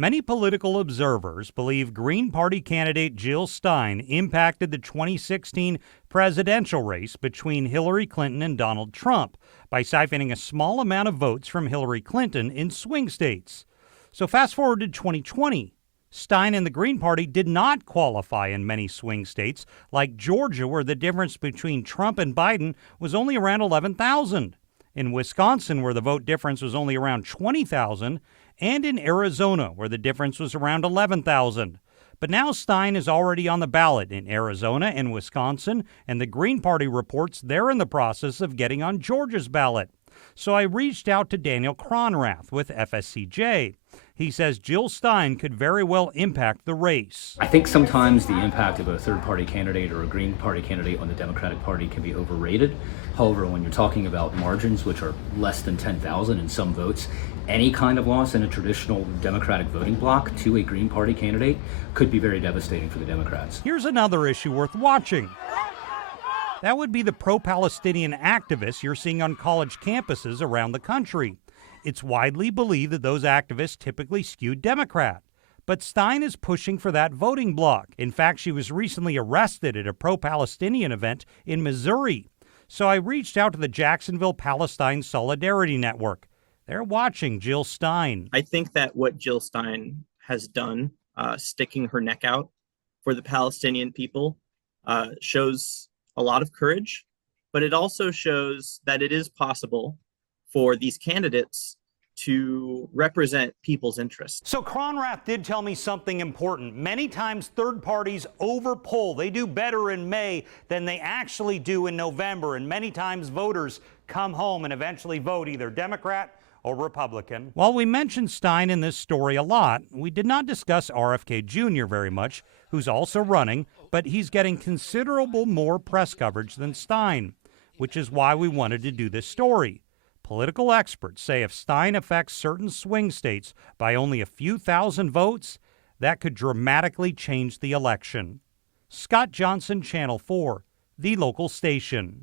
Many political observers believe Green Party candidate Jill Stein impacted the 2016 presidential race between Hillary Clinton and Donald Trump by siphoning a small amount of votes from Hillary Clinton in swing states. So fast forward to 2020. Stein and the Green Party did not qualify in many swing states, like Georgia, where the difference between Trump and Biden was only around 11,000. In Wisconsin, where the vote difference was only around 20,000, and in Arizona, where the difference was around 11,000. But now Stein is already on the ballot in Arizona and Wisconsin, and the Green Party reports they're in the process of getting on Georgia's ballot. So I reached out to Daniel Cronrath with FSCJ. He says Jill Stein could very well impact the race. I think sometimes the impact of a third-party candidate or a Green Party candidate on the Democratic Party can be overrated. However, when you're talking about margins, which are less than 10,000 in some votes, any kind of loss in a traditional Democratic voting bloc to a Green Party candidate could be very devastating for the Democrats. Here's another issue worth watching. That would be the pro-Palestinian activists you're seeing on college campuses around the country. It's widely believed that those activists typically skew Democrat. But Stein is pushing for that voting bloc. In fact, she was recently arrested at a pro-Palestinian event in Missouri. So I reached out to the Jacksonville Palestine Solidarity Network. They're watching Jill Stein. I think that what Jill Stein has done, sticking her neck out for the Palestinian people, shows a lot of courage, but it also shows that it is possible for these candidates to represent people's interests. So Cronrath did tell me something important. Many times third parties overpoll. They do better in May than they actually do in November. And many times voters come home and eventually vote either Democrat or Republican. While we mentioned Stein in this story a lot, we did not discuss RFK Jr. very much, who's also running, but he's getting considerable more press coverage than Stein, which is why we wanted to do this story. Political experts say if Stein affects certain swing states by only a few thousand votes, that could dramatically change the election. Scott Johnson, Channel 4, the local station.